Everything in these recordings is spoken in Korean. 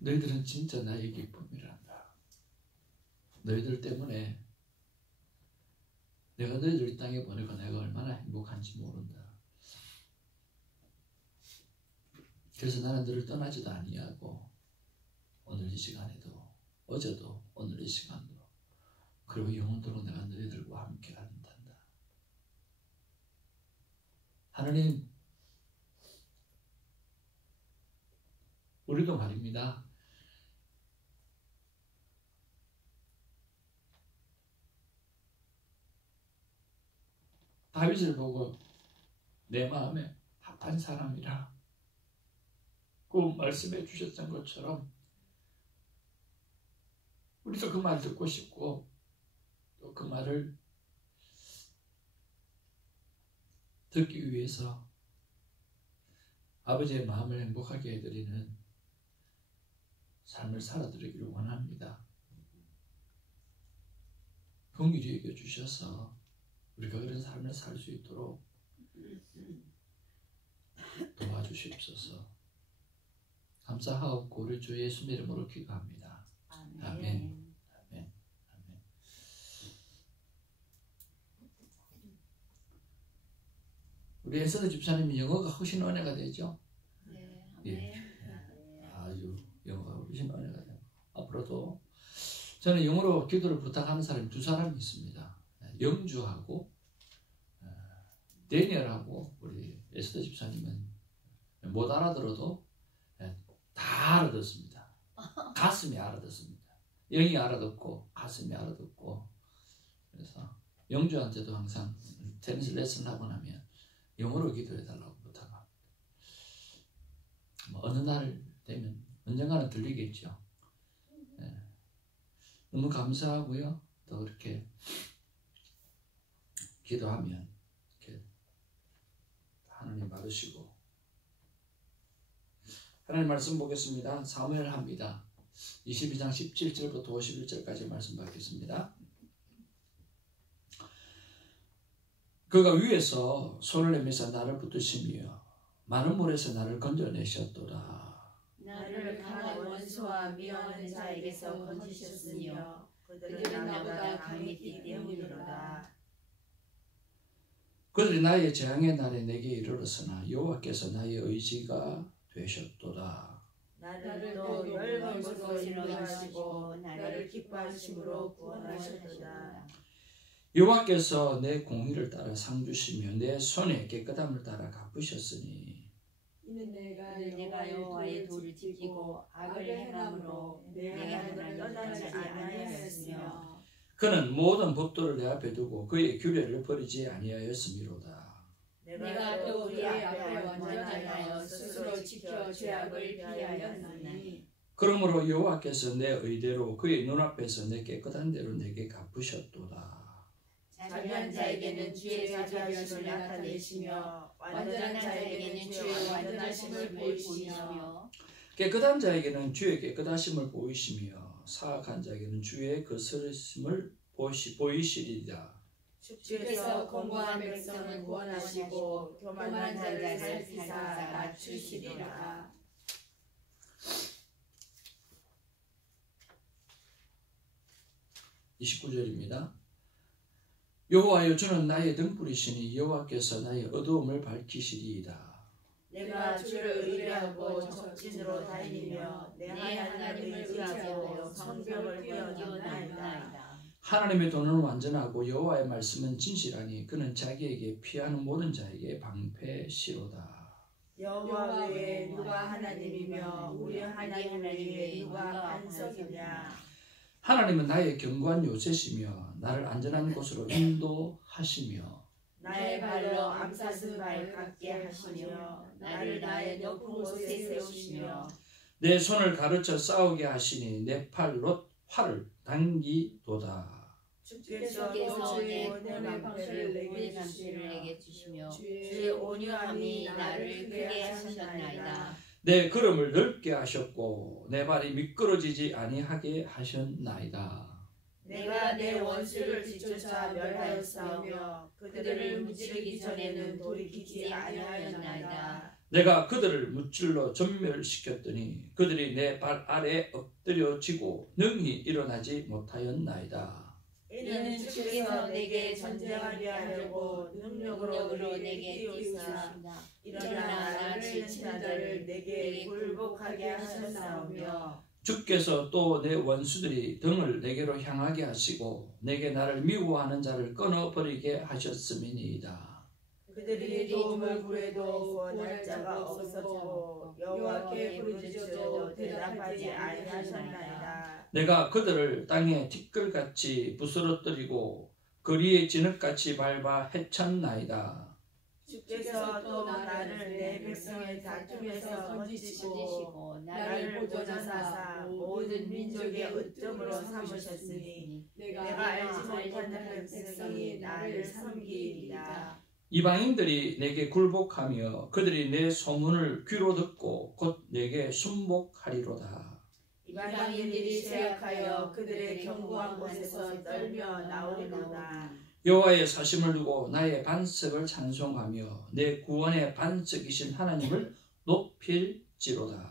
너희들은 진짜 나의 기쁨이란다. 너희들 때문에 내가 너희들 이 땅에 보내고 내가 얼마나 행복한지 모른다. 그래서 나는 너를 떠나지도 아니하고 오늘 이 시간에도 어제도 오늘 이 시간도 그리고 영원토록 내가 너희들과 함께 한단다. 하나님, 우리도 말입니다. 다윗을 보고 내 마음에 합한 사람이라 꼭 말씀해 주셨던 것처럼 우리도 그 말 듣고 싶고 또 그 말을 듣기 위해서 아버지의 마음을 행복하게 해드리는 삶을 살아드리기를 원합니다. 긍휼히 여겨주셔서 우리가 그런 삶을 살 수 있도록 도와주시옵소서. 감사하옵고 우리 주 예수 이름으로 기도합니다. 아멘. 아멘. 아멘. 우리 에스더 집사님이 영어가 훨씬 은혜가 되죠? 네. 예. 아주 영어가 훨씬 은혜가 돼요. 앞으로도 저는 영어로 기도를 부탁하는 사람이 두 사람이 있습니다. 영주하고 데니엘하고 우리 에스더 집사님은 못 알아들어도 다 알아듣습니다. 가슴이 알아듣습니다. 영이 알아듣고 가슴이 알아듣고. 그래서 영주한테도 항상 테니스 레슨을 하고 나면 영어로 기도해달라고 부탁합니다. 어느 날 되면 언젠가는 들리겠죠. 네. 너무 감사하고요. 또 그렇게 기도하면 이렇게 하나님 받으시고. 하나님 말씀 보겠습니다. 사무엘합니다. 22장 17절부터 51절까지 말씀 받겠습니다. 그가 위에서 손을 내밀사 나를 붙드시며 많은 물에서 나를 건져내셨도다. 나를 강한 원수와 미워하는 자에게서 건지셨으며 그들은 나보다 강했기 때문이로다. 그들이 나의 재앙의 날에 내게 이르렀으나 여호와께서 나의 의지가 되셨도다. 나를 또 멸망으로 인도하시고 나를 기뻐하심으로 구원하셨도다. 여호와께서 내 공의를 따라 상 주시며 내 손의 깨끗함을 따라 갚으셨으니 이는 내가 여호와의 도를 지키고 악을 행함으로 내 하나님을 떠나지 아니하였으며 그는 모든 법도를 내 앞에 두고 그의 규례를 버리지 아니하였음이로다. 내가 또 그의 앞에 완전하여 스스로 지켜 죄악을 피하였나니 그러므로 여호와께서 내 의대로 그의 눈앞에서 내 깨끗한 대로 내게 갚으셨도다. 자비한 자에게는 주의 자비하심을 나타내시며 완전한 자에게는 주의 완전하심을 보이시며 깨끗한 자에게는 주의 깨끗하심을 보이시며 사악한 자에게는 주의 거스르심을 보이시리다. 주께서 공고한 백성을 구원하시고 교만한 자를 살피사 낮추시리라. 29절입니다. 여호와여 주는 나의 등불이시니 여호와께서 나의 어두움을 밝히시리이다. 내가 주를 의뢰하고 적진으로 다니며 내 하나님을 의지하고 성벽을 뛰어넘나이다. 하나님의 도는 완전하고 여호와의 말씀은 진실하니 그는 자기에게 피하는 모든 자에게 방패시로다. 여호와 외에 누가 하나님이며 우리 하나님 외에 누가 반석이냐. 하나님은 나의 견고한 요새시며 나를 안전한 곳으로 인도하시며 나의 발로 암사슴 발 같게 하시며 나를 나의 높은 곳에 세우시며 내 손을 가르쳐 싸우게 하시니 내 팔로 활을 당기도다. 주께서 주의 온유한 방패를 내게 주시며 주의 온유함이 나를 크게 하셨나이다. 내 걸음을 넓게 하셨고 내 발이 미끄러지지 아니하게 하셨나이다. 내가 내 원수를 뒤쫓아 멸하였으며 그들을 무찌르기 전에는 돌이키지 아니하였나이다. 내가 그들을 무찔러 전멸시켰더니 그들이 내 발 아래 엎드려지고 능히 일어나지 못하였나이다. 이는 주께서 내게 전쟁하게 하려고 능력으로 내게 띄우사 일어나 나를 치는 자를 내게 굴복하게 하셨사오며 주께서 또 내 원수들이 등을 내게로 향하게 하시고 내게 나를 미워하는 자를 끊어버리게 하셨음이니이다. 그들이 도움을 구해도 구원할 자가 없었고 여호와께 부르짖어도 대답하지 아니하셨나이다. 내가 그들을 땅에 티끌같이 부스러뜨리고 거리에 진흙같이 밟아 해쳤나이다. 주께서 또 나를 내 백성의 다툼에서 건지시고 나를 보존하사 모든 민족의 으뜸으로 삼으셨으니 내가 알지 못하는 백성이 나를 섬기리이다. 이방인들이 내게 굴복하며 그들이 내 소문을 귀로 듣고 곧 내게 순복하리로다. 이방인들이 쇠약하여 그들의 견고한 곳에서 떨며 나오리로다. 여호와의 사심을 두고 나의 반석을 찬송하며 내 구원의 반석이신 하나님을 높일지로다.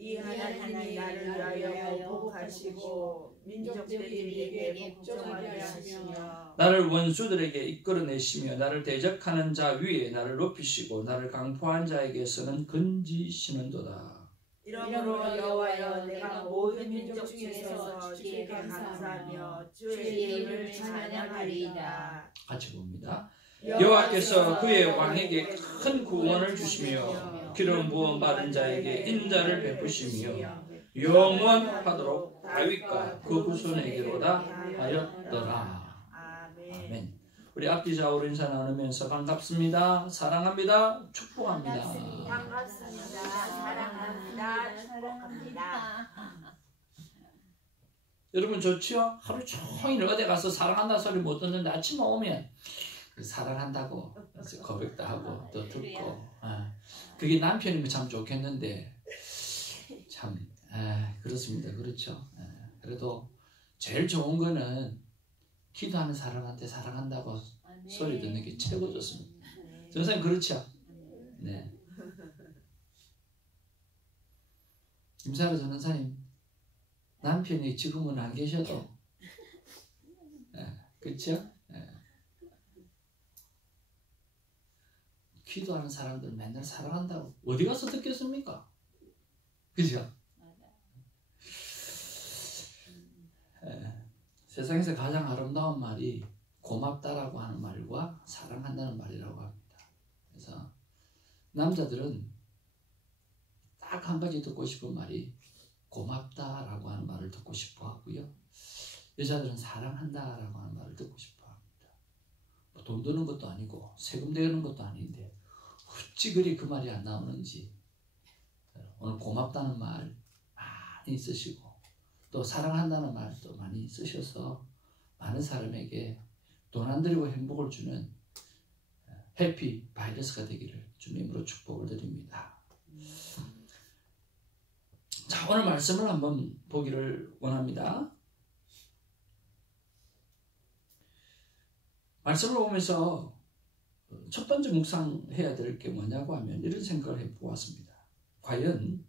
이 하나님이 나를 위하여 보복하시고 민족들이 내게 복종하게 하시며 나를 원수들에게 이끌어내시며 나를 대적하는 자 위에 나를 높이시고 나를 강포한 자에게서는 건지시는도다. 이러므로 여호와여 내가 모든 민족 중에서 주께 감사하며 주의 이름을 찬양하리이다. 같이 봅니다. 여호와께서 그의 왕에게 큰 구원을 주시며 기름 부어 마른 자에게 인자를 베푸시며 영원하도록 다윗과 그 후손에게로다 하였더라. 아멘. 우리 앞뒤 좌우로 인사 나누면서 반갑습니다. 사랑합니다. 축복합니다. 반갑습니다. 사랑합니다. 축복합니다. 여러분 좋지요? 하루 종일 어디 가서 사랑한다 소리 못 듣는데 아침에 오면 사랑한다고 고백도 하고 또 듣고 그게 남편이면 참 좋겠는데 참 그렇습니다. 그렇죠. 그래도 제일 좋은 거는 기도하는 사람한테 사랑한다고 소리 듣는 게 최고 좋습니다. 전사님 그렇죠? 네. 김사로 전사님 남편이 지금은 안 계셔도 그렇죠? 기도하는 사람들 맨날 사랑한다고 어디 가서 듣겠습니까? 그죠? 세상에서 가장 아름다운 말이 고맙다라고 하는 말과 사랑한다는 말이라고 합니다. 그래서 남자들은 딱 한 가지 듣고 싶은 말이 고맙다라고 하는 말을 듣고 싶어 하고요. 여자들은 사랑한다라고 하는 말을 듣고 싶어 합니다. 뭐 돈 드는 것도 아니고 세금 내는 것도 아닌데 어찌 그리 그 말이 안 나오는지 오늘 고맙다는 말 많이 쓰시고 또 사랑한다는 말도 많이 쓰셔서 많은 사람에게 돈 안 들이고 행복을 주는 해피 바이러스가 되기를 주님으로 축복을 드립니다. 자, 오늘 말씀을 한번 보기를 원합니다. 말씀을 보면서 첫 번째 묵상해야 될 게 뭐냐고 하면 이런 생각을 해보았습니다. 과연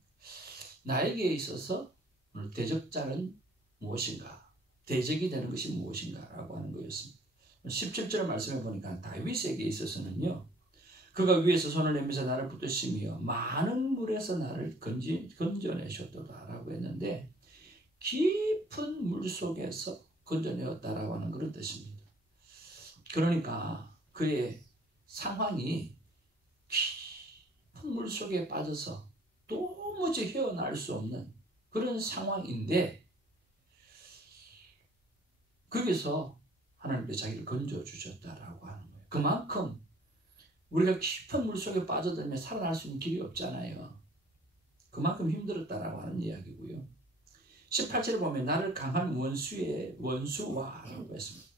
나에게 있어서 오늘 대적자는 무엇인가? 대적이 되는 것이 무엇인가? 라고 하는 거였습니다. 17절 말씀해 보니까 다윗에게 있어서는요. 그가 위에서 손을 내면서 나를 붙드시며 많은 물에서 나를 건져내셨도다 라고 했는데 깊은 물 속에서 건져내었다라고 하는 그런 뜻입니다. 그러니까 그의 상황이 깊은 물 속에 빠져서 도무지 헤어날 수 없는 그런 상황인데 거기서 하나님께서 자기를 건져주셨다라고 하는 거예요. 그만큼 우리가 깊은 물속에 빠져들면 살아날 수 있는 길이 없잖아요. 그만큼 힘들었다라고 하는 이야기고요. 18절에 보면 나를 강한 원수와라고 했습니다.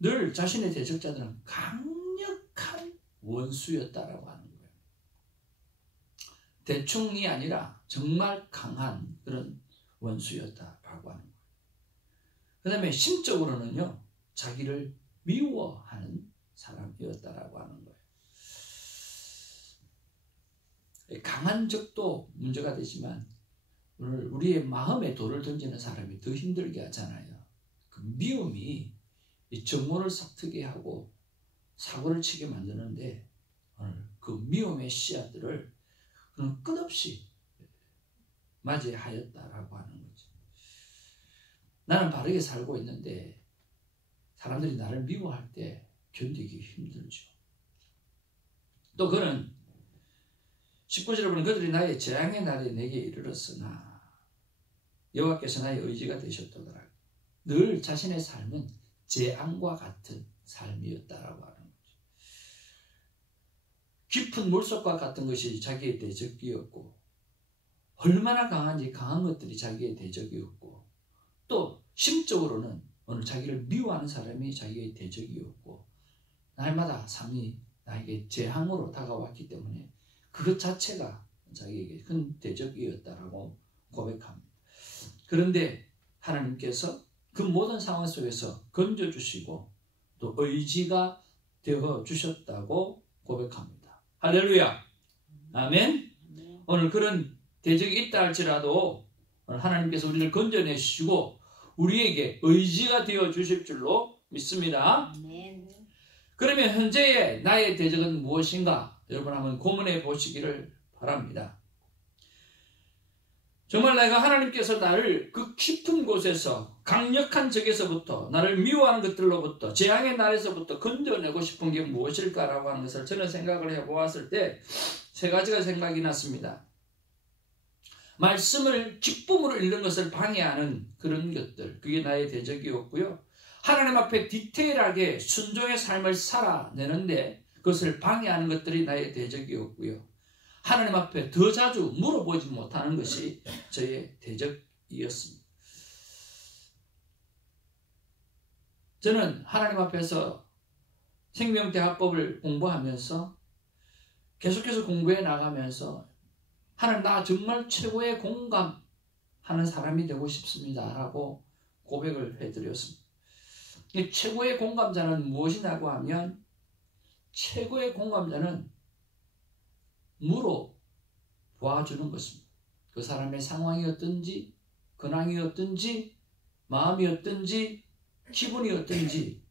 늘 자신의 대적자들은 강력한 원수였다라고 하는 거예요. 대충이 아니라 정말 강한 그런 원수였다라고 하는 거예요. 그 다음에 심적으로는요. 자기를 미워하는 사람이었다라고 하는 거예요. 강한 적도 문제가 되지만 오늘 우리의 마음에 돌을 던지는 사람이 더 힘들게 하잖아요. 그 미움이 이 정원을 싹트게 하고 사고를 치게 만드는데 오늘 그 미움의 씨앗들을 그는 끝없이 맞이하였다라고 하는 거죠. 나는 바르게 살고 있는데 사람들이 나를 미워할 때 견디기 힘들죠. 또 그는 19절에 보면 그들이 나의 재앙의 날에 내게 이르렀으나 여호와께서 나의 의지가 되셨더라. 늘 자신의 삶은 재앙과 같은 삶이었다라고 하는 거죠. 깊은 물속과 같은 것이 자기의 대적이었고 얼마나 강한지 강한 것들이 자기의 대적이었고 또 심적으로는 오늘 자기를 미워하는 사람이 자기의 대적이었고 날마다 삶이 나에게 재앙으로 다가왔기 때문에 그것 자체가 자기에게 큰 대적이었다라고 고백합니다. 그런데 하나님께서 그 모든 상황 속에서 건져주시고 또 의지가 되어주셨다고 고백합니다. 할렐루야. 아멘. 오늘 그런 대적이 있다 할지라도 오늘 하나님께서 우리를 건져내시고 우리에게 의지가 되어주실 줄로 믿습니다. 그러면 현재의 나의 대적은 무엇인가? 여러분 한번 고민해 보시기를 바랍니다. 정말 내가 하나님께서 나를 그 깊은 곳에서 강력한 적에서부터 나를 미워하는 것들로부터 재앙의 날에서부터 건져내고 싶은 게 무엇일까라고 하는 것을 저는 생각을 해보았을 때 세 가지가 생각이 났습니다. 말씀을 기쁨으로 읽는 것을 방해하는 그런 것들, 그게 나의 대적이었고요. 하나님 앞에 디테일하게 순종의 삶을 살아내는데 그것을 방해하는 것들이 나의 대적이었고요. 하나님 앞에 더 자주 물어보지 못하는 것이 저의 대적이었습니다. 저는 하나님 앞에서 생명대화법을 공부하면서 계속해서 공부해 나가면서 하나님 나 정말 최고의 공감하는 사람이 되고 싶습니다 라고 고백을 해드렸습니다. 최고의 공감자는 무엇이냐고 하면 최고의 공감자는 물어봐주는 것입니다. 그 사람의 상황이 어떤지, 근황이 어떤지, 마음이 어떤지, 기분이 어떤지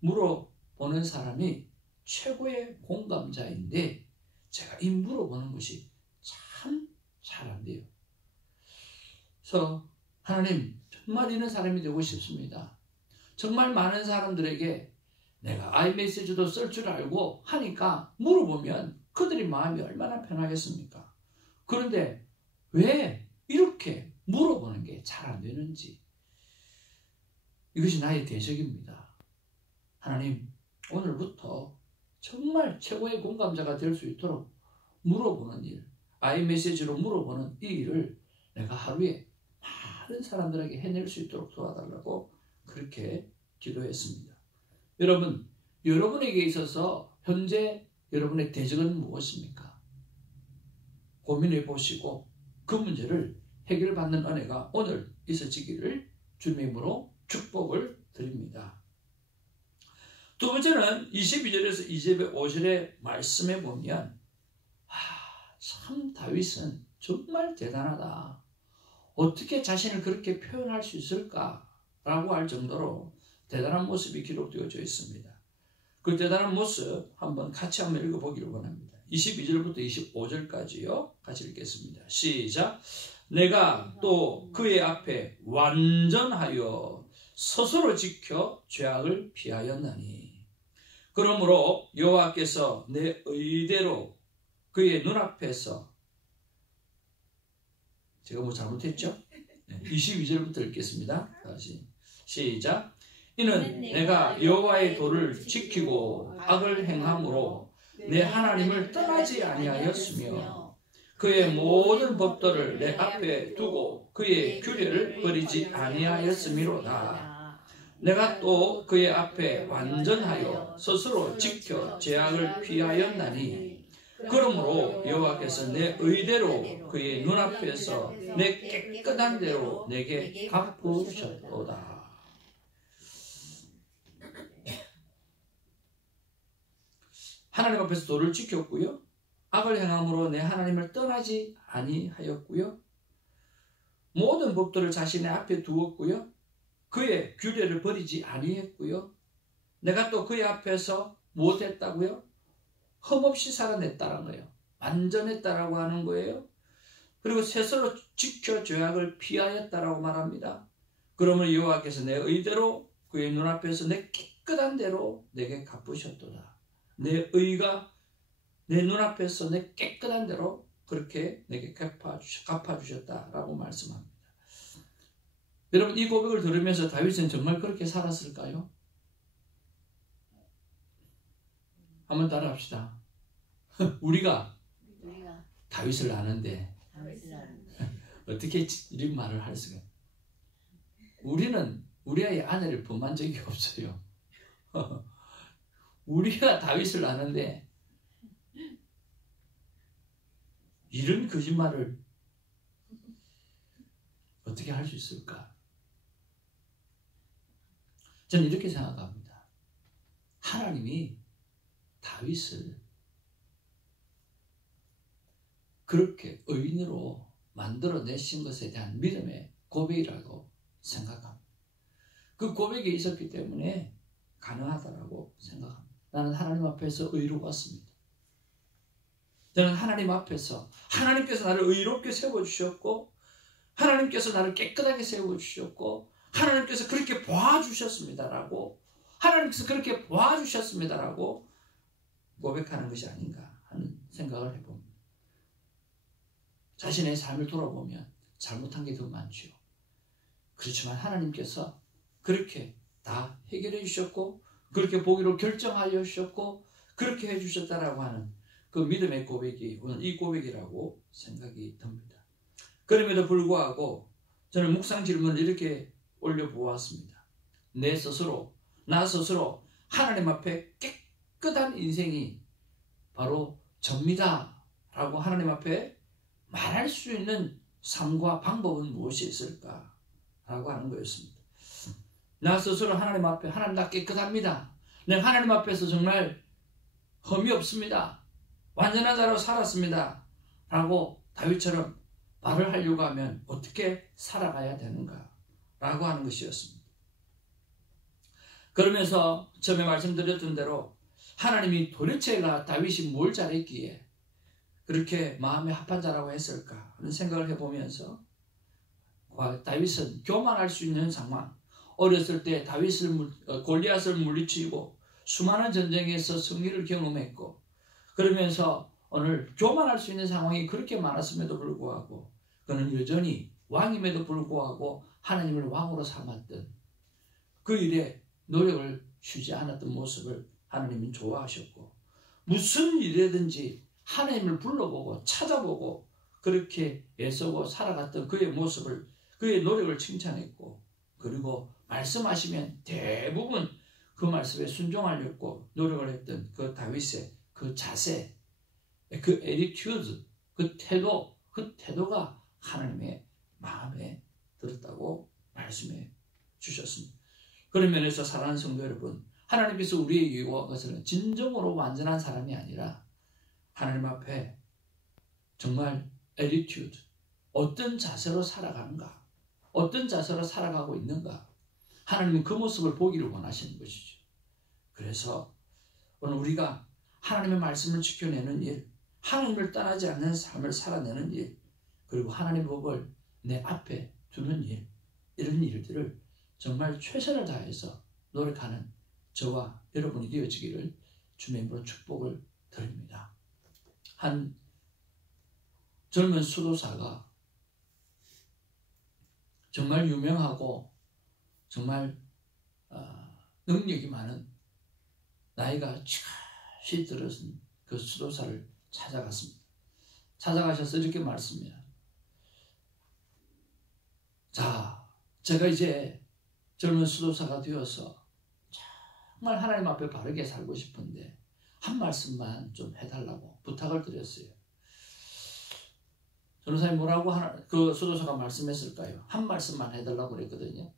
물어보는 사람이 최고의 공감자인데 제가 이 물어보는 것이 참 잘 안 돼요. 그래서 하나님 정말 이런 사람이 되고 싶습니다. 정말 많은 사람들에게 내가 아이메시지도 쓸 줄 알고 하니까 물어보면 그들의 마음이 얼마나 편하겠습니까? 그런데 왜 이렇게 물어보는 게 잘 안 되는지 이것이 나의 대적입니다. 하나님 오늘부터 정말 최고의 공감자가 될 수 있도록 물어보는 일, 아이메시지로 물어보는 이 일을 내가 하루에 많은 사람들에게 해낼 수 있도록 도와달라고 그렇게 기도했습니다. 여러분, 여러분에게 있어서 현재 여러분의 대적은 무엇입니까? 고민해 보시고 그 문제를 해결받는 은혜가 오늘 있어지기를 주님의 이름으로 축복을 드립니다. 두 번째는 22절에서 25절의 말씀에 보면 참 다윗은 정말 대단하다. 어떻게 자신을 그렇게 표현할 수 있을까라고 할 정도로 대단한 모습이 기록되어져 있습니다. 그 대단한 모습 같이 한번 읽어보기를 원합니다. 22절부터 25절까지요. 같이 읽겠습니다. 시작. 내가 또 그의 앞에 완전하여 스스로 지켜 죄악을 피하였나니 그러므로 여호와께서 내 의대로 그의 눈앞에서 제가 뭐 잘못했죠? 22절부터 읽겠습니다. 다시 시작. 이는 내가 여호와의 도를 지키고 악을 행함으로 내 하나님을 떠나지 아니하였으며 그의 모든 법도를 내 앞에 두고 그의 규례를 버리지 아니하였음이로다. 내가 또 그의 앞에 완전하여 스스로 지켜 죄악을 피하였나니 그러므로 여호와께서 내 의대로 그의 눈앞에서 내 깨끗한 대로 내게 갚으셨도다. 하나님 앞에서 도를 지켰고요. 악을 행함으로 내 하나님을 떠나지 아니하였고요. 모든 법도를 자신의 앞에 두었고요. 그의 규례를 버리지 아니했고요. 내가 또 그의 앞에서 못했다고요? 흠없이 살아냈다는 거예요. 완전했다라고 하는 거예요. 그리고 스스로 지켜 죄악을 피하였다라고 말합니다. 그러면 여호와께서 내 의대로 그의 눈앞에서 내 깨끗한 대로 내게 갚으셨도다. 내 의가 내 눈앞에서 내 깨끗한 대로 그렇게 내게 갚아주셨다라고 말씀합니다. 여러분, 이 고백을 들으면서 다윗은 정말 그렇게 살았을까요? 한번 따라합시다. 우리가 다윗을 아는데 어떻게 이런 말을 할 수가? 우리는 우리의 아내를 범한 적이 없어요. 우리가 다윗을 아는데 이런 거짓말을 어떻게 할 수 있을까? 저는 이렇게 생각합니다. 하나님이 다윗을 그렇게 의인으로 만들어내신 것에 대한 믿음의 고백이라고 생각합니다. 그 고백이 있었기 때문에 가능하다고 생각합니다. 나는 하나님 앞에서 의로웠습니다. 저는 하나님 앞에서 하나님께서 나를 의롭게 세워주셨고 하나님께서 나를 깨끗하게 세워주셨고 하나님께서 그렇게 봐주셨습니다라고 하나님께서 그렇게 봐주셨습니다라고 고백하는 것이 아닌가 하는 생각을 해봅니다. 자신의 삶을 돌아보면 잘못한 게 더 많죠. 그렇지만 하나님께서 그렇게 다 해결해 주셨고 그렇게 보기로 결정하여 주셨고 그렇게 해주셨다라고 하는 그 믿음의 고백이 오늘 이 고백이라고 생각이 듭니다. 그럼에도 불구하고 저는 묵상 질문을 이렇게 올려보았습니다. 내 스스로, 나 스스로 하나님 앞에 깨끗한 인생이 바로 접니다 라고 하나님 앞에 말할 수 있는 삶과 방법은 무엇이 있을까 라고 하는 거였습니다. 나 스스로 하나님 앞에 하나님 나 깨끗합니다. 내가 하나님 앞에서 정말 흠이 없습니다. 완전한 자로 살았습니다 라고 다윗처럼 말을 하려고 하면 어떻게 살아가야 되는가 라고 하는 것이었습니다. 그러면서 처음에 말씀드렸던 대로 하나님이 도대체 다윗이 뭘 잘했기에 그렇게 마음에 합한 자라고 했을까 하는 생각을 해보면서 다윗은 교만할 수 있는 상황, 어렸을 때 골리앗을 물리치고 수많은 전쟁에서 승리를 경험했고 그러면서 오늘 교만할 수 있는 상황이 그렇게 많았음에도 불구하고 그는 여전히 왕임에도 불구하고 하나님을 왕으로 삼았던 그 일에 노력을 쉬지 않았던 모습을 하나님은 좋아하셨고 무슨 일이든지 하나님을 불러보고 찾아보고 그렇게 애쓰고 살아갔던 그의 모습을 그의 노력을 칭찬했고 그리고 말씀하시면 대부분 그 말씀에 순종하려고 노력을 했던 그 다윗의 그 자세 그 애티튜드 그 태도가 하나님의 마음에 들었다고 말씀해 주셨습니다. 그런 면에서 사랑하는 성도 여러분 하나님께서 우리에게 요구한 것은 진정으로 완전한 사람이 아니라 하나님 앞에 정말 애티튜드 어떤 자세로 살아가는가 어떤 자세로 살아가고 있는가 하나님은 그 모습을 보기를 원하시는 것이죠. 그래서 오늘 우리가 하나님의 말씀을 지켜내는 일 하나님을 떠나지 않는 삶을 살아내는 일 그리고 하나님의 법을 내 앞에 두는 일 이런 일들을 정말 최선을 다해서 노력하는 저와 여러분이 되어지기를 주님으로 축복을 드립니다. 한 젊은 수도사가 정말 유명하고 정말 능력이 많은 나이가 쥐 들어선 그 수도사를 찾아갔습니다. 찾아가셔서 이렇게 말씀합니다. 자, 제가 이제 젊은 수도사가 되어서 정말 하나님 앞에 바르게 살고 싶은데 한 말씀만 좀 해달라고 부탁을 드렸어요. 전도사님 뭐라고 그 수도사가 말씀했을까요? 한 말씀만 해달라고 그랬거든요.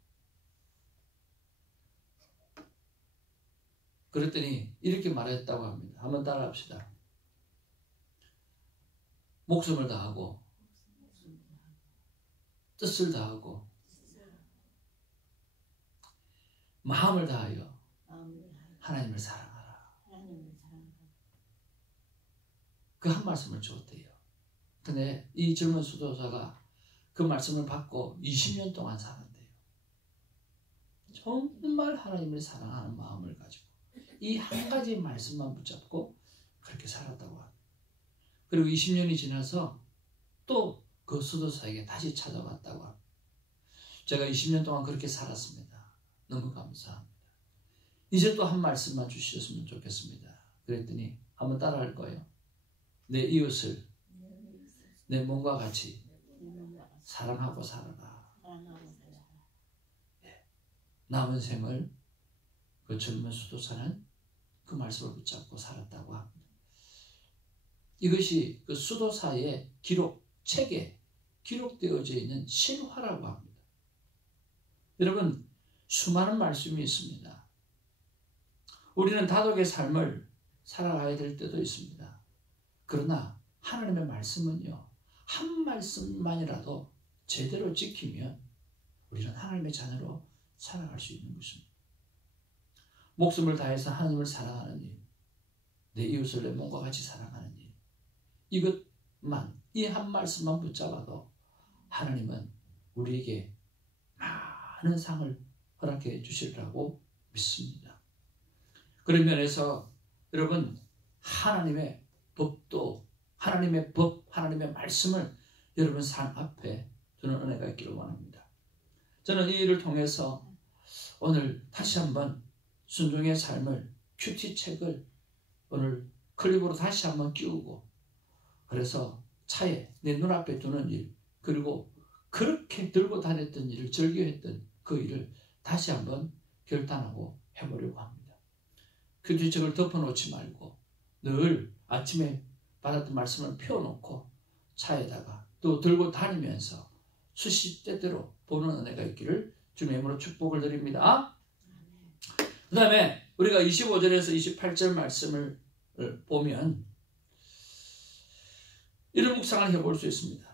그랬더니 이렇게 말했다고 합니다. 한번 따라합시다. 목숨을 다하고 뜻을 다하고 마음을 다하여 하나님을 사랑하라. 그 한 말씀을 주었대요. 근데 이 젊은 수도사가 그 말씀을 받고 20년 동안 살았대요. 정말 하나님을 사랑하는 마음을 가지고 이 한 가지 말씀만 붙잡고 그렇게 살았다고 합니다. 그리고 20년이 지나서 또 그 수도사에게 다시 찾아왔다고 합니다. 제가 20년 동안 그렇게 살았습니다. 너무 감사합니다. 이제 또 한 말씀만 주셨으면 좋겠습니다. 그랬더니 한번 따라할 거예요. 내 이웃을 내 몸과 같이 사랑하고 살아라. 남은 생을 그 젊은 수도사는 그 말씀을 붙잡고 살았다고 합니다. 이것이 그 수도사의 책에 기록되어져 있는 실화라고 합니다. 여러분, 수많은 말씀이 있습니다. 우리는 다독의 삶을 살아가야 될 때도 있습니다. 그러나 하나님의 말씀은요, 한 말씀만이라도 제대로 지키면 우리는 하나님의 자녀로 살아갈 수 있는 것입니다. 목숨을 다해서 하나님을 사랑하는 일, 내 이웃을 내 몸과 같이 사랑하는 일, 이것만, 이 한 말씀만 붙잡아도 하나님은 우리에게 많은 상을 허락해 주시리라고 믿습니다. 그런 면에서 여러분, 하나님의 법도, 하나님의 법, 하나님의 말씀을 여러분 삶 앞에 두는 은혜가 있기를 원합니다. 저는 이 일을 통해서 오늘 다시 한번 순종의 삶을, 큐티책을 오늘 클립으로 다시 한번 끼우고, 그래서 차에 내 눈앞에 두는 일, 그리고 그렇게 들고 다녔던 일을, 즐겨했던 그 일을 다시 한번 결단하고 해보려고 합니다. 큐티책을 덮어놓지 말고 늘 아침에 받았던 말씀을 펴놓고 차에다가 또 들고 다니면서 수시때때로 보는 은혜가 있기를 주님의 이름으로 축복을 드립니다. 그 다음에 우리가 25절에서 28절 말씀을 보면 이런 묵상을 해볼 수 있습니다.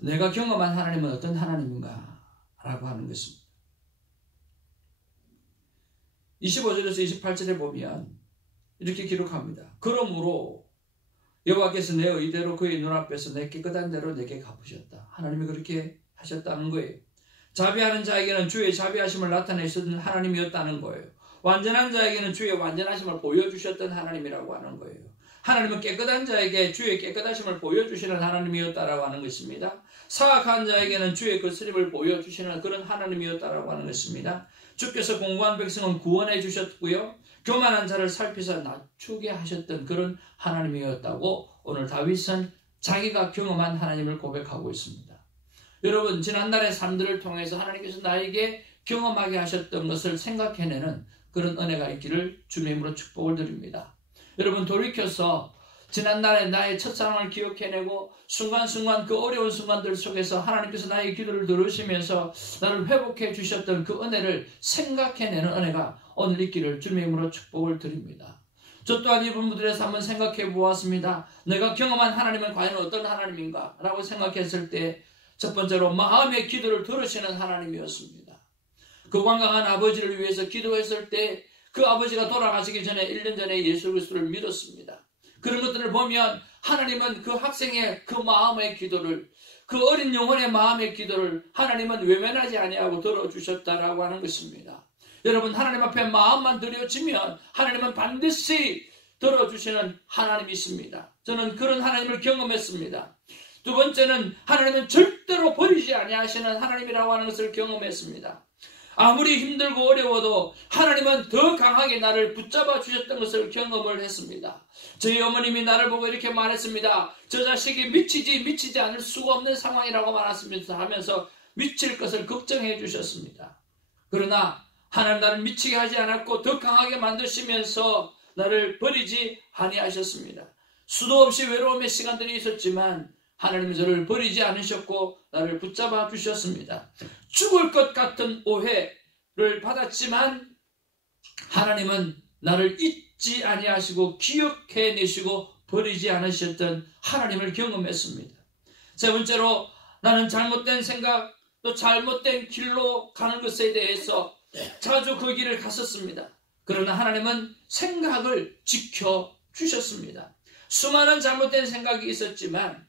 내가 경험한 하나님은 어떤 하나님인가? 라고 하는 것입니다. 25절에서 28절에 보면 이렇게 기록합니다. 그러므로 여호와께서 내 의대로 그의 눈앞에서 내 깨끗한 대로 내게 갚으셨다. 하나님이 그렇게 하셨다는 거예요. 자비하는 자에게는 주의 자비하심을 나타내셨던 하나님이었다는 거예요. 완전한 자에게는 주의 완전하심을 보여주셨던 하나님이라고 하는 거예요. 하나님은 깨끗한 자에게 주의 깨끗하심을 보여주시는 하나님이었다라고 하는 것입니다. 사악한 자에게는 주의 거스림을 보여주시는 그런 하나님이었다라고 하는 것입니다. 주께서 공고한 백성은 구원해 주셨고요, 교만한 자를 살피사 낮추게 하셨던 그런 하나님이었다고 오늘 다윗은 자기가 경험한 하나님을 고백하고 있습니다. 여러분, 지난날의 삶들을 통해서 하나님께서 나에게 경험하게 하셨던 것을 생각해내는 그런 은혜가 있기를 주님의 이름으로 축복을 드립니다. 여러분, 돌이켜서 지난날의 나의 첫사랑을 기억해내고 순간순간 그 어려운 순간들 속에서 하나님께서 나의 기도를 들으시면서 나를 회복해 주셨던 그 은혜를 생각해내는 은혜가 오늘 있기를 주님의 이름으로 축복을 드립니다. 저 또한 이 부분들에서 한번 생각해 보았습니다. 내가 경험한 하나님은 과연 어떤 하나님인가? 라고 생각했을 때 첫 번째로 마음의 기도를 들으시는 하나님이었습니다. 그 완강한 아버지를 위해서 기도했을 때 그 아버지가 돌아가시기 전에 1년 전에 예수 그리스도를 믿었습니다. 그런 것들을 보면 하나님은 그 학생의 그 마음의 기도를, 그 어린 영혼의 마음의 기도를 하나님은 외면하지 아니하고 들어주셨다라고 하는 것입니다. 여러분, 하나님 앞에 마음만 드려지면 하나님은 반드시 들어주시는 하나님이 있습니다. 저는 그런 하나님을 경험했습니다. 두 번째는 하나님은 절대로 버리지 아니하시는 하나님이라고 하는 것을 경험했습니다. 아무리 힘들고 어려워도 하나님은 더 강하게 나를 붙잡아 주셨던 것을 경험을 했습니다. 저희 어머님이 나를 보고 이렇게 말했습니다. 저 자식이 미치지 않을 수가 없는 상황이라고 말하면서 미칠 것을 걱정해 주셨습니다. 그러나 하나님 나를 미치게 하지 않았고 더 강하게 만드시면서 나를 버리지 아니하셨습니다. 수도 없이 외로움의 시간들이 있었지만 하나님은 저를 버리지 않으셨고 나를 붙잡아 주셨습니다. 죽을 것 같은 오해를 받았지만 하나님은 나를 잊지 아니하시고 기억해내시고 버리지 않으셨던 하나님을 경험했습니다. 세 번째로 나는 잘못된 생각 또 잘못된 길로 가는 것에 대해서 자주 그 길을 갔었습니다. 그러나 하나님은 생각을 지켜주셨습니다. 수많은 잘못된 생각이 있었지만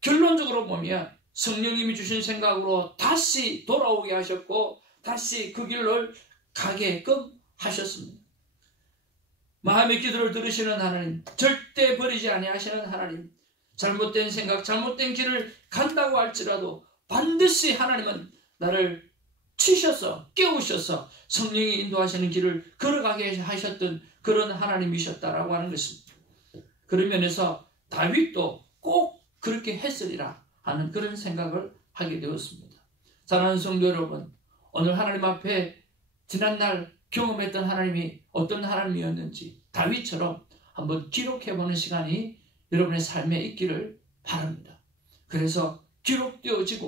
결론적으로 보면 성령님이 주신 생각으로 다시 돌아오게 하셨고 다시 그 길을 가게끔 하셨습니다. 마음의 기도를 들으시는 하나님, 절대 버리지 아니하시는 하나님, 잘못된 생각, 잘못된 길을 간다고 할지라도 반드시 하나님은 나를 치셔서 깨우셔서 성령이 인도하시는 길을 걸어가게 하셨던 그런 하나님이셨다라고 하는 것입니다. 그런 면에서 다윗도 꼭 그렇게 했으리라 하는 그런 생각을 하게 되었습니다. 사랑하는 성도 여러분, 오늘 하나님 앞에 지난날 경험했던 하나님이 어떤 하나님이었는지 다윗처럼 한번 기록해보는 시간이 여러분의 삶에 있기를 바랍니다. 그래서 기록되어진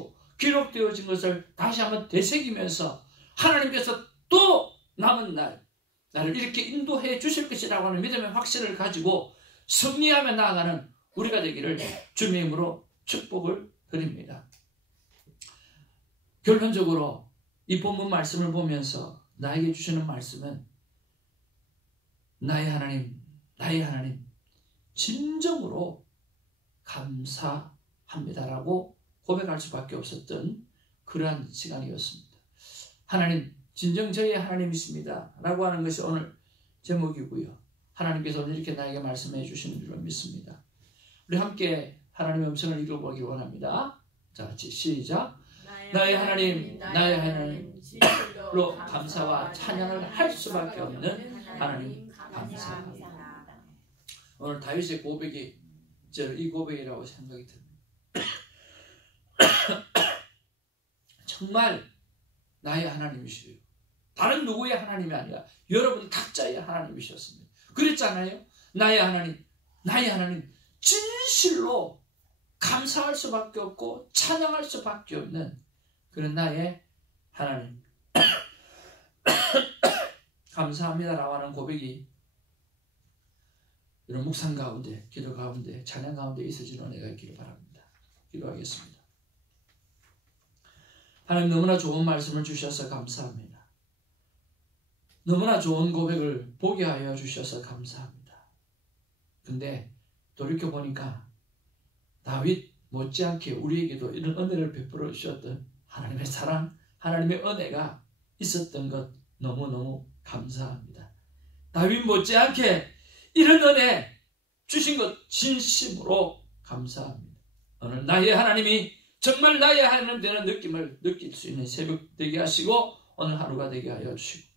것을 다시 한번 되새기면서 하나님께서 또 남은 날 나를 이렇게 인도해 주실 것이라고 하는 믿음의 확신을 가지고 승리하며 나아가는 우리가 되기를 주님의 이름으로 축복을 드립니다. 결론적으로 이 본문 말씀을 보면서 나에게 주시는 말씀은 나의 하나님 진정으로 감사합니다라고 고백할 수밖에 없었던 그러한 시간이었습니다. 하나님, 진정 저희의 하나님이십니다 라고 하는 것이 오늘 제목이고요. 하나님께서 오늘 이렇게 나에게 말씀해 주시는 줄로 믿습니다. 우리 함께 하나님의 음성을 읽어보기 원합니다. 자, 시작. 나의 하나님, 진실로 감사와 찬양을 할 수밖에 없는 하나님 감사합니다. 오늘 다윗의 고백이 이 고백이라고 생각이 듭니다. 정말 나의 하나님이시요. 다른 누구의 하나님이 아니라 여러분 각자의 하나님이셨습니다. 그랬잖아요. 나의 하나님 진실로 감사할 수밖에 없고 찬양할 수밖에 없는 그런 나의 하나님. 감사합니다라고 하는 고백이 이런 묵상 가운데, 기도 가운데, 찬양 가운데 있어지는 은혜가 있기를 바랍니다. 기도하겠습니다. 하나님, 너무나 좋은 말씀을 주셔서 감사합니다. 너무나 좋은 고백을 보게 하여 주셔서 감사합니다. 근데 돌이켜보니까 다윗 못지않게 우리에게도 이런 은혜를 베풀어 주셨던 하나님의 사랑, 하나님의 은혜가 있었던 것 너무너무 감사합니다. 다윗 못지않게 이런 은혜 주신 것 진심으로 감사합니다. 오늘 나의 하나님이 정말 나의 하나님 되는 느낌을 느낄 수 있는 새벽 되게 하시고 오늘 하루가 되게 하여 주시고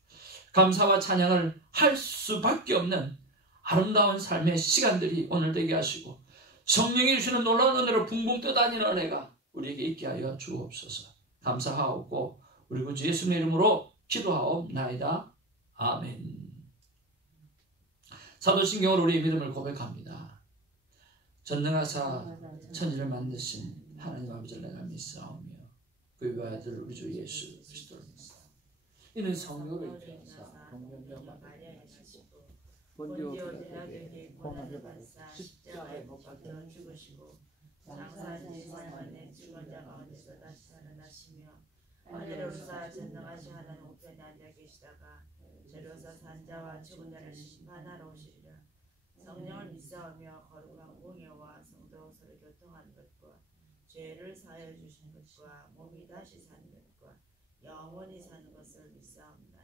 감사와 찬양을 할 수밖에 없는 아름다운 삶의 시간들이 오늘 되게 하시고 성령이 주시는 놀라운 은혜로 붕붕 떠다니는 은혜가 우리에게 있게 하여 주옵소서. 감사하옵고 우리 구주 예수님의 이름으로 기도하옵나이다. 아멘. 사도신경으로 우리의 믿음을 고백합니다. 전능하사 천지를 만드신 하나님 아버지를 내가 믿사오며 그의 아들 우리 주 예수 그리스도를 믿사오며 이는 성령을 입혀사 동명령과 본디오 빌라도에게 고난을 받으사 십자가에 못 박혀 죽으시고 장사한 지 3일 만에 죽은 자 가운데서 다시 살아나시며 하늘로서 전능하신 하나님 우편에 앉아 계시다가 저로서 산자와 죽은 자를 심판하러 오시리라. 성령을 믿사오며 거룩한 공예와 성도 서로 교통하는 것과 죄를 사하여 주시는 것과 몸이 다시 사는 것과 영원히 사는 것을 믿사옵니다.